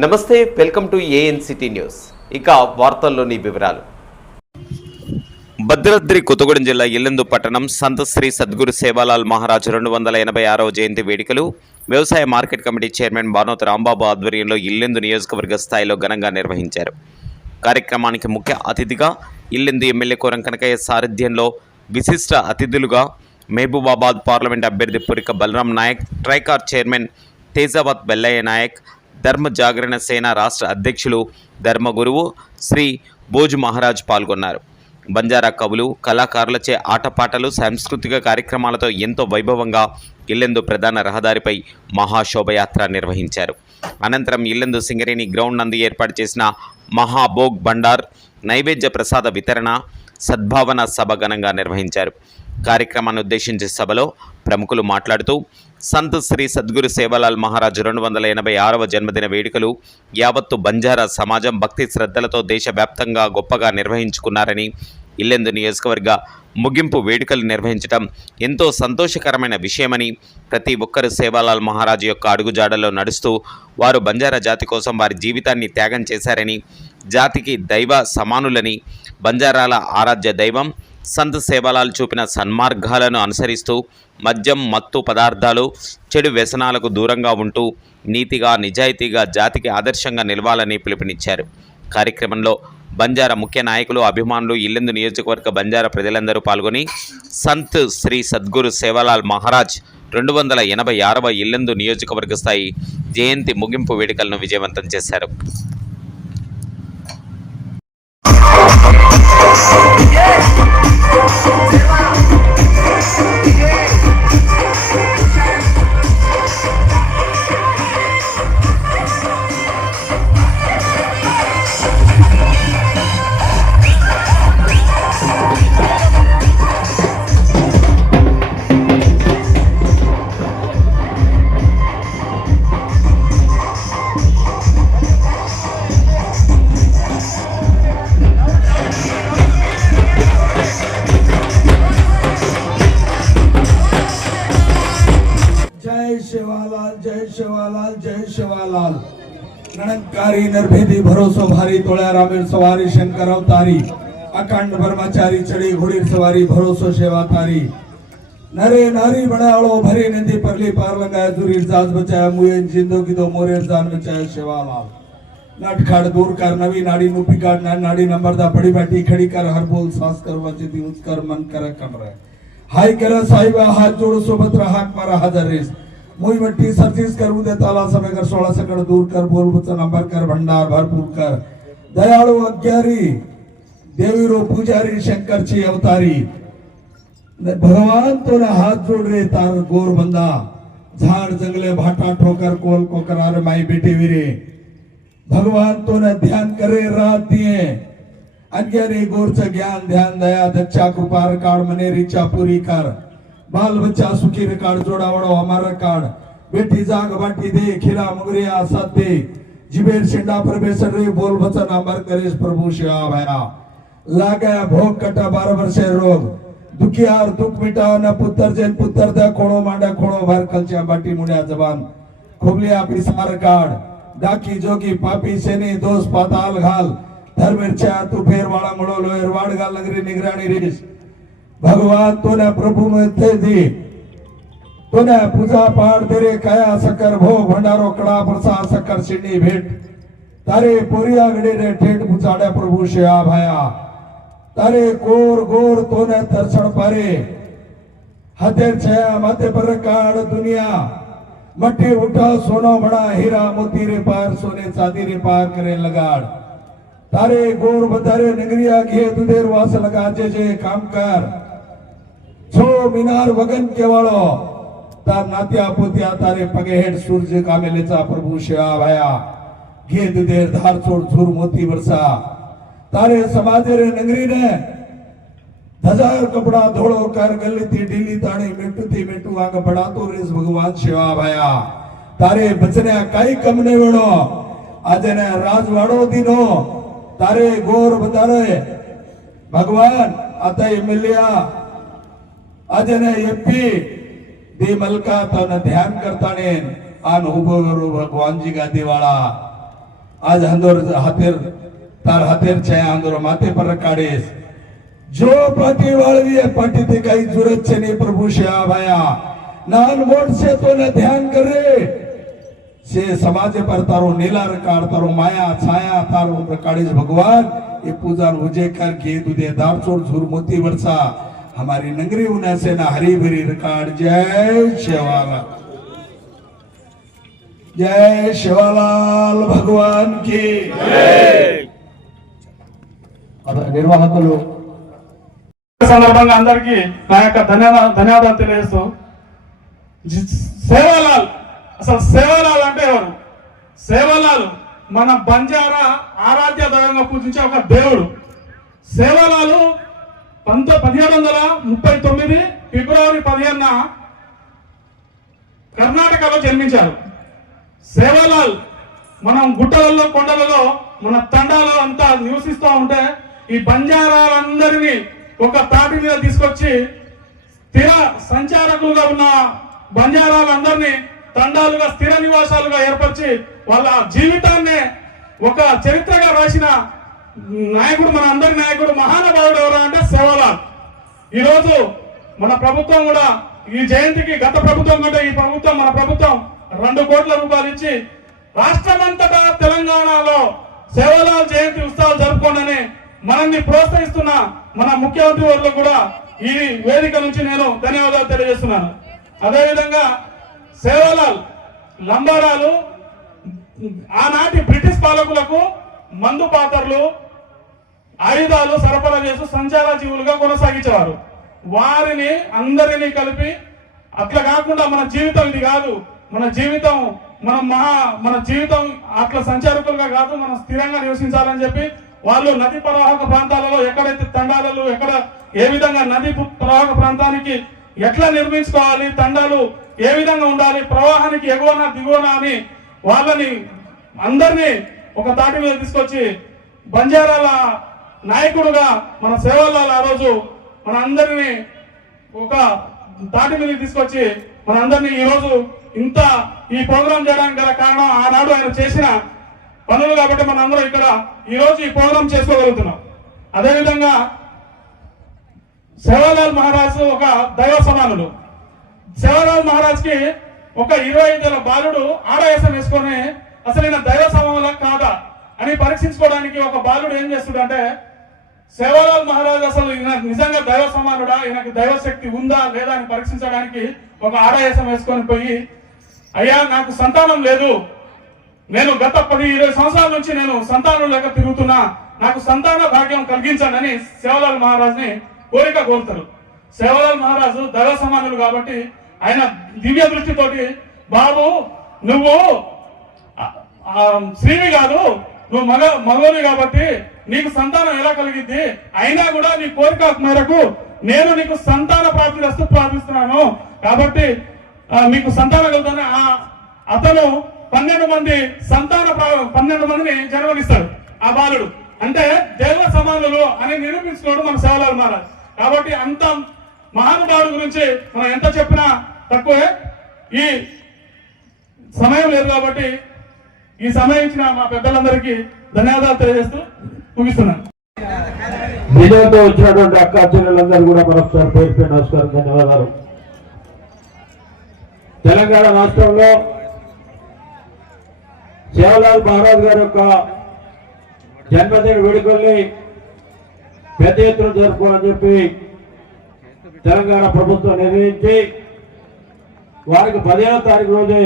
నమస్తే, welcome to ANCT news. ఇక వార్తల్లోని వివరాలు. భద్రాద్రి కొత్తగూడెం జిల్లా ఇల్లందు పట్టణం సంత శ్రీ సద్గురు సేవాలాల్ మహారాజ్ 286వ జయంతి వేడుకలు వ్యవసాయ market committee chairman Banoth Rambabu ఆధ్వర్యంలో ఇల్లందు నియోజకవర్గ స్థాయిలో ఘనంగా నిర్వహించారు. కార్యక్రమానికి ముఖ్య అతిథిగా ఇల్లందు ఎమ్మెల్యే కోరం కనకయ్య సారథ్యంలో విశిష్ట అతిథులుగా మహబూబాబాద్ పార్లమెంట్ అభ్యర్థి పురిక బలరాం నాయక్, ట్రైకార్ చైర్మన్ తేజావత్ బెల్లయ్య నాయక్, ధర్మ జాగరణ సేన రాష్ట్ర అధ్యక్షులు ధర్మగురువు శ్రీ భోజ్ మహారాజ్ పాల్గొన్నారు. బంజారా కవులు, కళాకారులచే ఆటపాటలు, సాంస్కృతిక కార్యక్రమాలతో ఎంతో వైభవంగా ఇల్లందు ప్రధాన రహదారిపై మహాశోభయాత్ర నిర్వహించారు. అనంతరం ఇల్లందు సింగరేణి గ్రౌండ్ నందు ఏర్పాటు చేసిన మహాభోగ్ బండార్, నైవేద్య ప్రసాద వితరణ, సద్భావన సభ ఘనంగా నిర్వహించారు. కార్యక్రమాన్ని ఉద్దేశించి సభలో ప్రముఖులు మాట్లాడుతూ సంత్ శ్రీ సద్గురు సేవాలాల్ మహారాజ్ 286వ జన్మదిన వేడుకలు యావత్తు బంజారా సమాజం భక్తి శ్రద్ధలతో దేశవ్యాప్తంగా గొప్పగా నిర్వహించుకున్నారని, ఇల్లందు నియోజకవర్గ ముగింపు వేడుకలు నిర్వహించడం ఎంతో సంతోషకరమైన విషయమని, ప్రతి ఒక్కరూ సేవాలాల్ మహారాజ్ యొక్క అడుగుజాడల్లో నడుస్తూ వారు బంజారా జాతి కోసం వారి జీవితాన్ని త్యాగం చేశారని, జాతికి దైవ సమానులని, బంజారాల ఆరాధ్య దైవం సంత్ సేవాలాల్ చూపిన సన్మార్గాలను అనుసరిస్తూ మద్యం, మత్తు పదార్థాలు, చెడు వ్యసనాలకు దూరంగా ఉంటూ నీతిగా, నిజాయితీగా జాతికి ఆదర్శంగా నిలవాలని పిలుపునిచ్చారు. కార్యక్రమంలో బంజారా ముఖ్య నాయకులు, అభిమానులు, ఇల్లందు నియోజకవర్గ బంజారా ప్రజలందరూ పాల్గొని సంత్ శ్రీ సద్గురు సేవాలాల్ మహారాజ్ 286వ ఇల్లందు నియోజకవర్గ స్థాయి జయంతి ముగింపు వేడుకలను విజయవంతం చేశారు. जय शिवालाल, जय शिवालाल. नणंकारी निर्भेदी भरोसो भारी, तोळ्या रामेर सवारी, शंकर अवतारी, अखंड ब्रह्मचारी, चढ़ी घोड़ी सवारी, भरोसो सेवा तारी. नरे नारी बनावो भरी नदी परली, पार लगाया दूरी जाज बचाया, मुए जिंदगी दो मोरे जान बचाया शिवालाल. नटखड़ दूर कर, नवी नाड़ी नु पिकाड़, नाड़ी नंबरदा बड़ी बैठी खड़ी कर, हर बोल सांस कर वचती उच कर, मन कर कम रहे. हाय कर साहिबा, हाथ जोड़ सुभद्रा, हाथ मारा हाजर रेस. मुई मट्टी सर्चिस कर, उदय ताला समय कर, 16 सकड़ दूर कर, बोल वचन नंबर कर, भंडार भरपूर कर. दयालु अज्ञारी, देवी रो पुजारी, शंकर छी अवतारी. भगवान तो ना हाथ जोड़ रे तार गोर बंदा, झाड़ जंगले भाटा ठोकर, कोल को करार माई बेटी वीरे. भगवान तो ना ध्यान करे रात दिए, अज्ञानी गोर च ज्ञान ध्यान दया दक्षा कृपा काड़ मने रीचा पूरी कर. बाल बच्चा सुखी रिकार्ड जोड़ावड़ो हमारा कार्ड. बेटी जाग बाटी दे, खिला मुगरिया साथ दे, जिबेर शिंडा परमेश्वर रे, बोल वचन अमर करेश प्रभु शिवा भया. लागे भोग कटा 12 वर्षे रोग, दुखियार दुख मिटाओ न पुत्र जैन पुत्र द खोड़ो मांडा खोड़ो भर कलचा बाटी मुड़िया जबान. खोबलिया पिसार कार्ड, डाकी जोगी पापी सेनी दोष पाताल घाल. धर्मिर्चा तू फेर वाला मुड़ो लोयर वाड़गा लगरी निगरानी रेस. भगवान तूने प्रभु में थे दी, तूने पूजा पाठ तेरे कया सकर भोग भंडारो कड़ा प्रसाद सकर सिंडी भेंट. तारे पोरिया गड़े रे ठेठ पुचाड़े प्रभु शिवा भया. तारे गोर गोर तूने दर्शन पारे, हथेर छया माथे पर काड़ दुनिया. मट्टी उठा सोनो बड़ा, हीरा मोती रे पार, सोने चांदी रे पार करे लगाड़. तारे गोर बधारे नगरिया घे तुदेर वास लगा जे काम कर. छो मीनार वगन केवाळो, तार नात्या पोत्या तारे पगे हेड सूर्य कामेलेचा प्रभु शिवा भया. घे तुदेर धार छोड़ झूर मोती वर्षा. तारे समाजे रे नगरी ने हजार कपड़ा धोड़ो कर, गली थी ढीली ताणी मेटू थी मेटू आग बढ़ातो रेस भगवान शिवा भया. तारे बचने काई कम ने वेणो, आज ने राजवाड़ो दिनो तारे गोर बतारे भगवान आता एमएलए अजने एपी दे मलका तन ध्यान करताने आन उभो भगवान जी का दिवाला आज हंदोर हाथेर तार हाथेर छे हंदोर माथे पर काढेस जो पाटी वाळवी है पाटी ते काही जरूरत छे नहीं प्रभु से आ भाया नान मोट से तो न ध्यान करे से समाज पर तारो नीलार कार तारो माया छाया तारो प्रकाश भगवान ये पूजा उजे कर के तुदे दारचोर झूर मोती वर्षा हमारी नगरी उन्हें से ना हरी भरी रिकार्ड जय शिवालाल भगवान की నిర్వాహకులు సందర్భంగా అందరికీ నా యొక్క ధన్యవాదాలు తెలియజేస్తూ సేవాలాల్ అసలు సేవాలాల్ అంటే ఎవరు? సేవాలాల్ మన బంజారా ఆరాధ్య దైవంగా పూజించే ఒక దేవుడు. సేవాలాలు 1739 ఫిబ్రవరి 15న కర్ణాటకలో జన్మించారు. సేవాలాల్ మనం గుట్టలలో కొండలలో మన తండాలలో అంతా నివసిస్తూ ఉంటే ఈ బంజారాలందరినీ ఒక తాటి మీద తీసుకొచ్చి స్థిర సంచారకులుగా ఉన్న బంజారాలందరినీ తండాలుగా స్థిర నివాసాలుగా ఏర్పరిచి వాళ్ళ జీవితాన్నే ఒక చరిత్రగా రాసిన నాయకుడు, మన అందరి నాయకుడు, మహానుభావుడు ఎవరు అంటే సేవాలాల్. ఈరోజు మన ప్రభుత్వం కూడా ఈ జయంతికి గత ప్రభుత్వం కంటే ఈ ప్రభుత్వం మన ప్రభుత్వం 2 కోట్ల రూపాయలు ఇచ్చి రాష్ట్రమంతటా తెలంగాణలో సేవాలాల్ జయంతి ఉత్సవాలు జరుపుకోండి మనల్ని ప్రోత్సహిస్తున్న మన ముఖ్యమంత్రి వర్లకు కూడా ఈ వేదిక నుంచి నేను ధన్యవాదాలు తెలియజేస్తున్నాను. అదేవిధంగా సేవాలాల్ లంబాడాలు ఆనాటి బ్రిటిష్ పాలకులకు మందు పాత్రలు ఆయుధాలు సరఫరా చేస్తూ సంచార జీవులుగా కొనసాగించేవారు. వారిని అందరినీ కలిపి అట్లా కాకుండా మన జీవితం ఇది కాదు, మన జీవితం మన జీవితం అట్లా సంచారకులుగా కాదు, మనం స్థిరంగా నివసించాలని చెప్పి వాళ్ళు నది ప్రవాహక ప్రాంతాలలో ఎక్కడైతే తండాలలో ఎక్కడ ఏ విధంగా నది ప్రవాహక ప్రాంతానికి ఎట్లా నిర్మించుకోవాలి, తండాలు ఏ విధంగా ఉండాలి, ప్రవాహానికి ఎగువన దిగువన అని వాళ్ళని అందరినీ ఒక తాటి మీద తీసుకొచ్చి బంజారాల నాయకుడుగా మన సేవాలాల్ ఆ రోజు మన అందరినీ ఒక తాటి మీద తీసుకొచ్చి మన అందరినీ ఈ రోజు ఇంత ఈ ప్రోగ్రాం చేయడానికి గల కారణం ఆనాడు ఆయన చేసిన పనులు కాబట్టి మన అందరం ఇక్కడ ఈ రోజు ఈ ప్రోగ్రాం చేసుకోగలుగుతున్నాం. అదేవిధంగా సేవాలాల్ మహారాజ్ ఒక దైవ సమానుడు. సేవాలాల్ మహారాజ్ కి ఒక 25 ఏళ్ల బాలుడు ఆడవేషం వేసుకొని అసలు ఈయన దైవ సమానులా కాదా అని పరీక్షించుకోవడానికి ఒక బాలుడు ఏం చేస్తుడంటే సేవాలాల్ మహారాజ్ అసలు ఈయన నిజంగా దైవ సమానుడా, ఈయనకి దైవ శక్తి ఉందా లేదా అని పరీక్షించడానికి ఒక ఆడవేషం వేసుకొని పోయి, అయ్యా నాకు సంతానం లేదు, నేను గత 10-20 సంవత్సరాల నుంచి నేను సంతానం లేక తిరుగుతున్నా, నాకు సంతాన భాగ్యం కలిగించండి అని సేవాలాల్ మహారాజ్ ని కోరిక కోరుతారు. సేవాలాల్ మహారాజు దైవ సమానులు కాబట్టి ఆయన దివ్య దృష్టితోటి, బాబు నువ్వు స్త్రీవి కాదు, నువ్వు మగవి కాబట్టి నీకు సంతానం ఎలా కలిగింది, అయినా కూడా నీ కోరిక మేరకు నేను నీకు సంతాన ప్రాప్తి ప్రార్థిస్తున్నాను కాబట్టి మీకు సంతానం కలుగుతాను. అతను 12 మందిని జన్మనిస్తాడు ఆ బాలుడు. అంటే దేవ సమానులు అని నిరూపించుకోవడం మన సేవాలాల్ మహారాజ్. కాబట్టి అంత మహానుభావుడు గురించి మనం ఎంత చెప్పినా తక్కువే. ఈ సమయం లేదు కాబట్టి ఈ సమయం ఇచ్చిన మా పెద్దలందరికీ ధన్యవాదాలు తెలియజేస్తూ ముగిస్తున్నాను. విజయంతో వచ్చినటువంటి అక్క చెల్లెలందరూ కూడా మరొకసారి పేరు పేరు నమస్కారం, ధన్యవాదాలు. తెలంగాణ రాష్ట్రంలో సేవాలాల్ మహారాజ్ గారి యొక్క జన్మదిన వేడుకల్ని పెద్ద ఎత్తున జరుపుకోవాలని చెప్పి తెలంగాణ ప్రభుత్వం నిర్ణయించి వారికి 15వ తారీఖు రోజే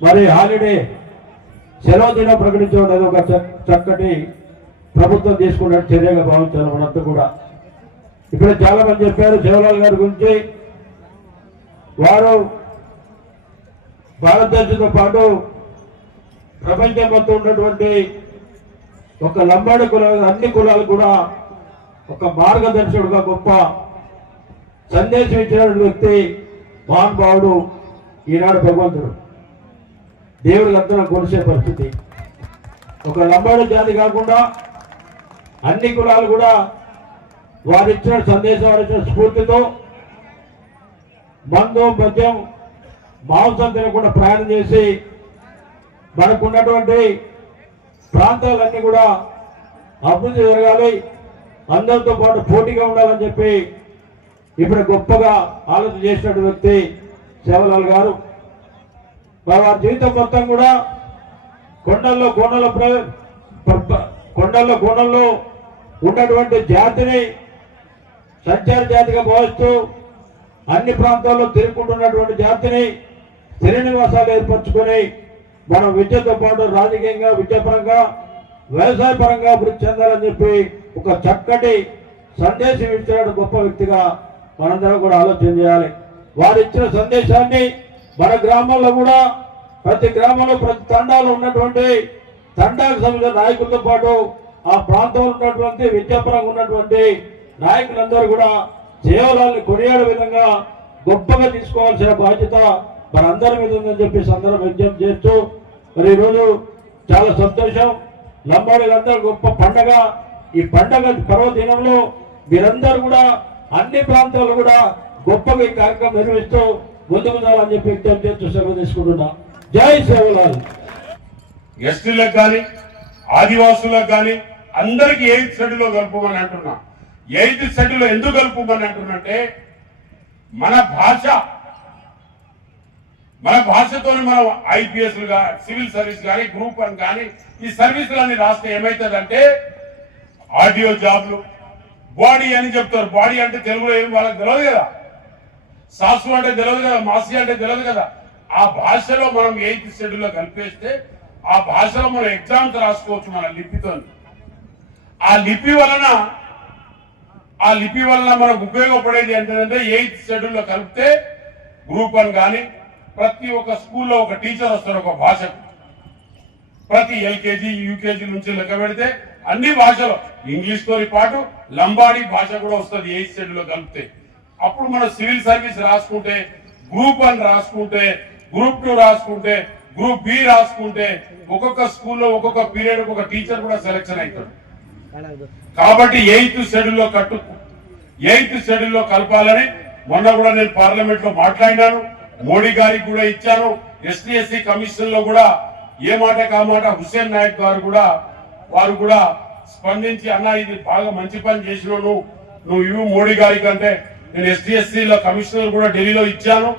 మరి హాలిడే సెలవు దినం ప్రకటించడం అనేది ఒక చక్కటి ప్రభుత్వం తీసుకున్న చర్యగా భావించాలి మనంతా కూడా. ఇక్కడ చాలా మంది చెప్పారు సేవాలాల్ గారి గురించి. వారు భారతదేశంతో పాటు ప్రపంచం మొత్తం ఉన్నటువంటి ఒక లంబాడి కులాలు అన్ని కులాలు కూడా ఒక మార్గదర్శకుడుగా గొప్ప సందేశం ఇచ్చిన వ్యక్తి, మహానుభావుడు ఈనాడు భగవంతుడు. దేవుడికి అంతా కొలిసే పరిస్థితి. ఒక లంబాడి జాతి కాకుండా అన్ని కులాలు కూడా వారిచ్చిన సందేశం, వారిచ్చిన స్ఫూర్తితో మందు మద్యం మాంసం తినకుండా ప్రయాణం చేసి మనకున్నటువంటి ప్రాంతాలన్నీ కూడా అభివృద్ధి జరగాలి, అందరితో పాటు పోటీగా ఉండాలని చెప్పి ఇప్పుడు గొప్పగా ఆలోచన చేసినటువంటి వ్యక్తి సేవలాల్ గారు. వారి జీవితం మొత్తం కూడా కొండల్లో ఉన్నటువంటి జాతిని సంచార జాతిగా భావిస్తూ అన్ని ప్రాంతాల్లో తిరుగుకుంటున్నటువంటి జాతిని స్థిర నివాసాలు ఏర్పరచుకొని మనం విద్యతో పాటు రాజకీయంగా, విద్యాపరంగా, వ్యవసాయ పరంగా అభివృద్ధి చెందాలని చెప్పి ఒక చక్కటి సందేశం ఇచ్చిన గొప్ప వ్యక్తిగా మనందరం కూడా ఆలోచన చేయాలి. వారు ఇచ్చిన సందేశాన్ని మన గ్రామాల్లో కూడా ప్రతి గ్రామంలో ప్రతి తండాలో ఉన్నటువంటి తండాకు సంబంధించిన నాయకులతో పాటు ఆ ప్రాంతంలో ఉన్నటువంటి విద్యాపరంగా ఉన్నటువంటి నాయకులందరూ కూడా సేవలాల్ని కొనియాడే విధంగా గొప్పగా తీసుకోవాల్సిన బాధ్యత మనందరి మీద ఉందని చెప్పి సందర్భం విజ్ఞప్తి చేస్తూ మరి ఈరోజు చాలా సంతోషం. లంబాడీలందరూ గొప్ప పండగ. ఈ పండగ పర్వదినంలో మీరందరూ కూడా అన్ని ప్రాంతాల్లో కూడా గొప్పగా ఈ కార్యక్రమం నిర్వహిస్తూ ముందుకు సాగాలని చెప్పి విజ్ఞప్తి చేస్తూ సెలవు తీసుకుంటున్నా. జై సేవలాల్. ఎస్టీలకు కానీ ఆదివాసులకు కానీ అందరికీ 8th షెడ్యూల్లో కలుపుమని అంటున్నా. 8th షెడ్యూల్లో ఎందుకు కలుపుమని అంటున్నంటే మన భాషతో మనం IPS సివిల్ సర్వీస్ కానీ గ్రూప్ 1 కానీ ఈ సర్వీసులన్నీ రాస్తే ఏమవుతుందంటే ఆడియో జాబ్లు బాడీ అని చెప్తారు. బాడీ అంటే తెలుగులో ఏం వాళ్ళకి తెలియదు కదా, సాసు అంటే తెలియదు కదా, మాసి అంటే తెలియదు కదా. ఆ భాషలో మనం 8th షెడ్యూల్లో కలిపేస్తే ఆ భాషలో మనం ఎగ్జామ్స్ రాసుకోవచ్చు మన లిపితో. ఆ లిపి వలన మనకు ఉపయోగపడేది ఏంటంటే 8th షెడ్యూల్లో కలిపితే గ్రూప్ 1 కానీ ప్రతి ఒక్క స్కూల్లో ఒక టీచర్ వస్తారు ఒక భాషకు. ప్రతి LKG UKG నుంచి లెక్క పెడితే అన్ని భాషలు ఇంగ్లీష్ తోని పాటు లంబాడీ భాష కూడా వస్తుంది 8th షెడ్యూల్లో కలిపితే. అప్పుడు మనం సివిల్ సర్వీస్ రాసుకుంటే, గ్రూప్ 1 రాసుకుంటే, గ్రూప్ 2 రాసుకుంటే, గ్రూప్ B రాసుకుంటే ఒక్కొక్క స్కూల్లో ఒక్కొక్క పీరియడ్ ఒక టీచర్ కూడా సెలెక్షన్ అవుతాడు. కాబట్టి 8th షెడ్యూల్లో కలపాలని మొన్న కూడా నేను పార్లమెంట్ లో మాట్లాడినాను. మోడీ గారికి కూడా ఇచ్చాను. ST/SC కమిషన్ లో కూడా ఏ మాట కామాట హుస్సేన్ నాయక్ గారు కూడా వారు కూడా స్పందించి అన్న ఇది బాగా మంచి పని చేసినావు నువ్వు ఇవి మోడీ గారికి అంటే నేను ST/SC లో కమిషనర్ కూడా ఢిల్లీలో ఇచ్చాను.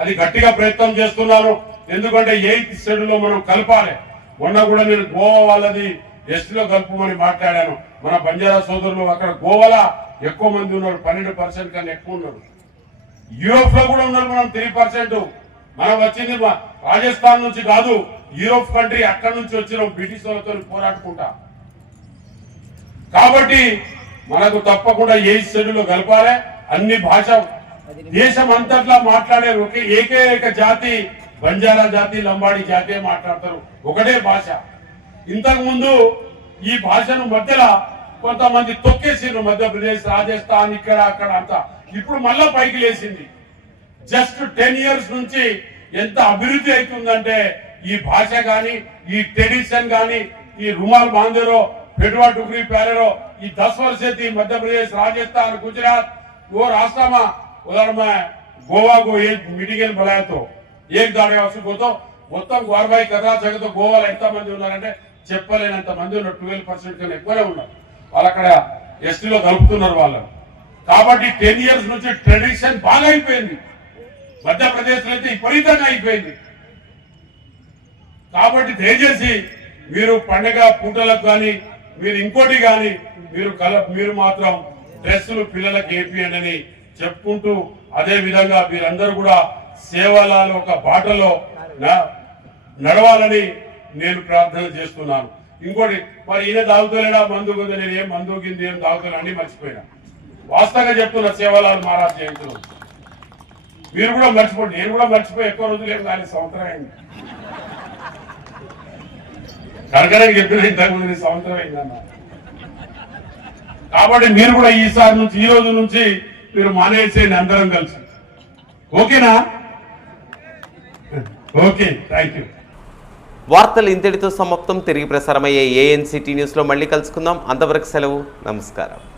అది గట్టిగా ప్రయత్నం చేస్తున్నాను. ఎందుకంటే 8th షెడ్యూల్లో మనం కలపాలి. మొన్న కూడా నేను గోవా వాళ్ళది ఎస్టీలో కలుపుమని మాట్లాడాను. మన బంజారా సోదరులు అక్కడ గోవాలో ఎక్కువ మంది ఉన్నారు, 12% కన్నా ఎక్కువ ఉన్నారు. యూరోప్ లో కూడా ఉన్నారు మనం 3%. మనం వచ్చింది రాజస్థాన్ నుంచి కాదు, యూరోప్ కంట్రీ అక్కడి నుంచి వచ్చిన బ్రిటిష్ వాళ్ళతో పోరాడుకుంటా. కాబట్టి మనకు తప్పకుండా 8th షెడ్యూల్లో కలపాలి. అన్ని భాష దేశం అంతట్లా మాట్లాడే ఏకైక జాతి బంజారా జాతి, లంబాడి జాతి మాట్లాడతారు, ఒకటే భాష. ఇంతకు ముందు ఈ భాషను మధ్యలో కొంతమంది తొక్కేసిండ్రు, మధ్యప్రదేశ్, రాజస్థాన్, ఇక్కడ అక్కడ అంతా. ఇప్పుడు మళ్ళా పైకి లేచింది. జస్ట్ 10 years నుంచి ఎంత అభివృద్ధి అవుతుందంటే ఈ భాష కానీ, ఈ ట్రెడిషన్ కానీ, ఈ रुमाल बांधेरो, पेटवा टुकड़ी पहनेरो, ये 10 वर्ष से थी मध्य प्रदेश, राजस्थान, गुजरात वो रास्ता में उधर मैं गोवा को एक मीटिंग बुलाया तो एक दाड़े तो మొత్తం గోర్బాయి కర్ణాటకతో గోవాలో ఎంతమంది ఉన్నారంటే చెప్పలేనంత మంది ఉన్నారు. 12% కన్నా ఎక్కువనే ఉన్నారు. వాళ్ళు అక్కడ ఎస్టీలో కలుపుతున్నారు వాళ్ళని. కాబట్టి 10 years నుంచి ట్రెడిషన్ బాగా అయిపోయింది. మధ్యప్రదేశ్ లో అయితే విపరీతంగా అయిపోయింది. కాబట్టి దయచేసి మీరు పండగ పూటలకు కానీ మీరు ఇంకోటి కానీ మీరు మాత్రం డ్రెస్సులు పిల్లలకు ఏపీయండి అని చెప్పుకుంటూ, అదే విధంగా మీరందరూ కూడా సేవలాల ఒక బాటలో నడవాలని నేను ప్రార్థన చేస్తున్నాను. ఇంకోటి మరి ఈయన తాగుతలేడా మందు కొంది, నేను ఏం మందు కింది ఏం తాగుతాను అన్ని మర్చిపోయినా. వాస్తవంగా చెప్తున్నా సేవలాల్ మహారాజ్ జయంతులు మీరు కూడా మర్చిపోండి. నేను కూడా మర్చిపోయి ఎక్కువ రోజులు ఏం కానీ సంవత్సరం అయింది. కరకరకి చెప్పిన ఇంతకుముందు సంవత్సరం అయిందన్న. కాబట్టి మీరు కూడా ఈసారి నుంచి ఈ రోజు నుంచి మీరు మానేసేయండి అందరం కలిసి. ఓకేనా? Okay, thank you. వార్తలు ఇంతటితో సమాప్తం. తిరిగి ప్రసారమయ్యే ఏఎన్సిటీ న్యూస్లో మళ్ళీ కలుసుకుందాం. అంతవరకు సెలవు. నమస్కారం.